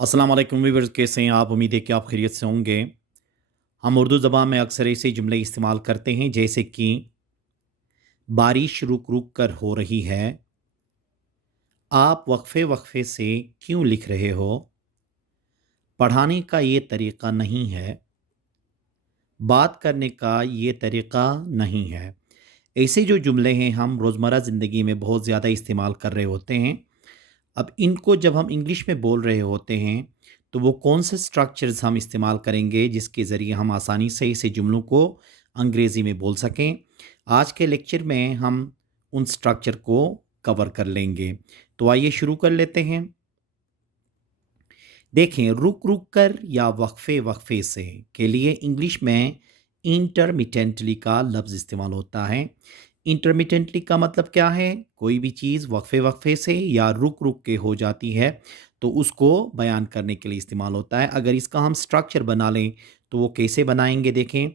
अस्सलाम वालेकुम व्यूअर्स, कैसे हैं आप? उम्मीद है कि आप खैरियत से होंगे। हम उर्दू ज़बान में अक्सर ऐसे जुमले इस्तेमाल करते हैं जैसे कि बारिश रुक रुक कर हो रही है, आप वक्फे वक्फे से क्यों लिख रहे हो, पढ़ाने का ये तरीक़ा नहीं है, बात करने का ये तरीक़ा नहीं है। ऐसे जो जुमले हैं हम रोज़मर्रा ज़िंदगी में बहुत ज़्यादा इस्तेमाल कर रहे होते हैं। अब इनको जब हम इंग्लिश में बोल रहे होते हैं तो वो कौन से स्ट्रक्चर्स हम इस्तेमाल करेंगे जिसके ज़रिए हम आसानी से इसे जुमलों को अंग्रेज़ी में बोल सकें। आज के लेक्चर में हम उन स्ट्रक्चर को कवर कर लेंगे। तो आइए शुरू कर लेते हैं। देखें, रुक रुक कर या वक्फे वक्फे से के लिए इंग्लिश में इंटरमिटेंटली का लफ्ज़ इस्तेमाल होता है। इंटरमिटेंटली का मतलब क्या है? कोई भी चीज़ वक्फे वक्फे से या रुक रुक के हो जाती है तो उसको बयान करने के लिए इस्तेमाल होता है। अगर इसका हम स्ट्रक्चर बना लें तो वो कैसे बनाएंगे? देखें,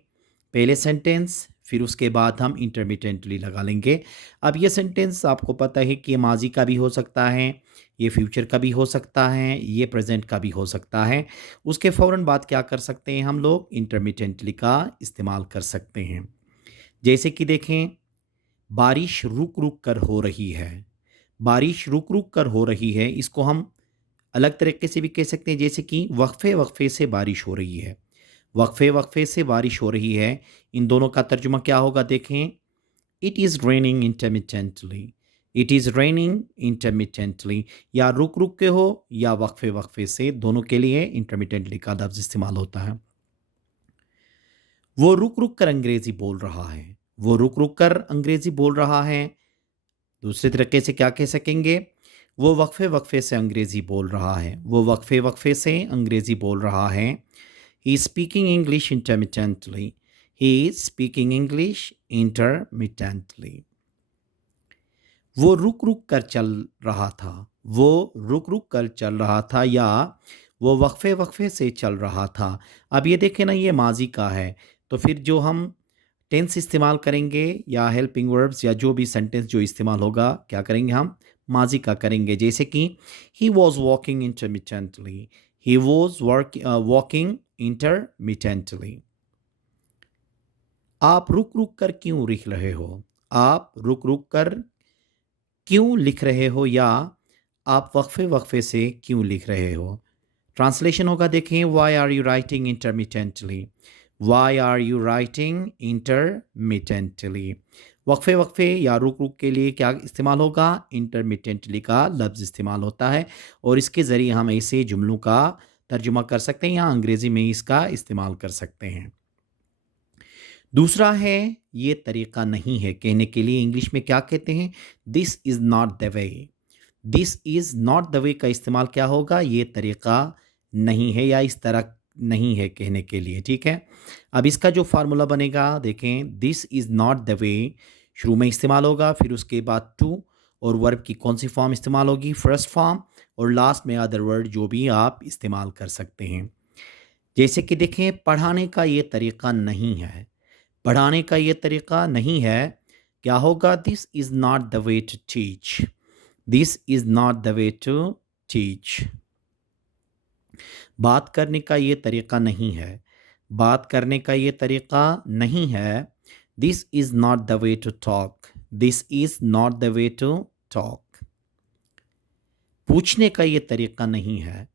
पहले सेंटेंस, फिर उसके बाद हम इंटरमिटेंटली लगा लेंगे। अब ये सेंटेंस आपको पता है कि ये माजी का भी हो सकता है, ये फ्यूचर का भी हो सकता है, ये प्रेजेंट का भी हो सकता है। उसके फ़ौरन बाद क्या कर सकते हैं हम लोग? इंटरमिटेंटली का इस्तेमाल कर सकते हैं। जैसे कि देखें, बारिश रुक रुक कर हो रही है। बारिश रुक रुक कर हो रही है, इसको हम अलग तरीके से भी कह सकते हैं जैसे कि वक्फे वक्फे से बारिश हो रही है। वक्फे वक्फे से बारिश हो रही है, इन दोनों का तर्जुमा क्या होगा? देखें, it is raining intermittently. It is raining intermittently, या रुक रुक के हो या वक्फे वक्फे से, दोनों के लिए इंटरमिटेंटली का लफ्ज़ इस्तेमाल होता है। वो रुक रुक कर अंग्रेज़ी बोल रहा है। वो रुक रुक कर अंग्रेज़ी बोल रहा है। दूसरे तरीके से क्या कह सकेंगे? वो वक्फे वक्फे से अंग्रेज़ी बोल रहा है। वो वक्फे वक्फे से अंग्रेज़ी बोल रहा है। He is speaking English intermittently. He is speaking English intermittently. वो रुक रुक कर चल रहा था। वो रुक रुक कर चल रहा था, या वो वक्फे वक्फे से चल रहा था। अब ये देखें ना, ये माजी का है, तो फिर जो हम टेंस इस्तेमाल करेंगे या हेल्पिंग वर्ब्स या जो भी सेंटेंस जो इस्तेमाल होगा, क्या करेंगे हम? माजी का करेंगे। जैसे कि he was walking intermittently. He was walking intermittently. आप रुक रुक कर क्यों लिख रहे हो? आप रुक रुक कर क्यों लिख रहे हो, या आप वक्फे वक्फे से क्यों लिख रहे हो? ट्रांसलेशन होगा, देखें, why are you writing intermittently. Why are you writing intermittently. वक्फे वक्फे या रुक रुक के लिए क्या इस्तेमाल होगा? इंटरमिटेंटली का लफ्ज़ इस्तेमाल होता है, और इसके ज़रिए हम ऐसे जुमलों का तर्जुमा कर सकते हैं या अंग्रेज़ी में इसका इस्तेमाल कर सकते हैं। दूसरा है, ये तरीक़ा नहीं है कहने के लिए इंग्लिश में क्या कहते हैं? This is not the way. This is not the वे का इस्तेमाल क्या होगा? ये तरीक़ा नहीं है या इस तरह नहीं है कहने के लिए, ठीक है? अब इसका जो फार्मूला बनेगा, देखें, दिस इज़ नॉट द वे शुरू में इस्तेमाल होगा, फिर उसके बाद टू, और वर्ब की कौन सी फॉर्म इस्तेमाल होगी? फर्स्ट फॉर्म, और लास्ट में अदर वर्ड जो भी आप इस्तेमाल कर सकते हैं। जैसे कि देखें, पढ़ाने का ये तरीक़ा नहीं है। पढ़ाने का ये तरीक़ा नहीं है, क्या होगा? This is not the way to teach. This is not the way to teach. बात करने का ये तरीक़ा नहीं है। बात करने का ये तरीक़ा नहीं है। This is not the way to talk. This is not the way to talk. पूछने का ये तरीक़ा नहीं है।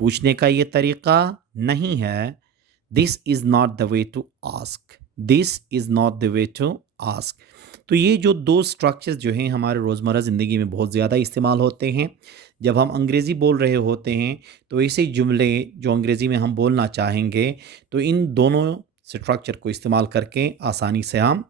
पूछने का ये तरीक़ा नहीं है। This is not the way to ask. This is not the way to ask. तो ये जो दो स्ट्रक्चर्स जो हैं हमारे रोज़मर्रा ज़िंदगी में बहुत ज़्यादा इस्तेमाल होते हैं। जब हम अंग्रेज़ी बोल रहे होते हैं तो ऐसे जुमले जो अंग्रेज़ी में हम बोलना चाहेंगे, तो इन दोनों स्ट्रक्चर को इस्तेमाल करके आसानी से हम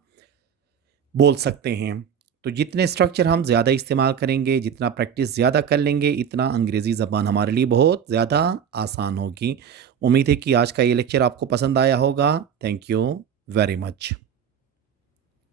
बोल सकते हैं। तो जितने स्ट्रक्चर हम ज़्यादा इस्तेमाल करेंगे, जितना प्रैक्टिस ज़्यादा कर लेंगे, इतना अंग्रेज़ी ज़बान हमारे लिए बहुत ज़्यादा आसान होगी। उम्मीद है कि आज का ये लेक्चर आपको पसंद आया होगा। Thank you very much.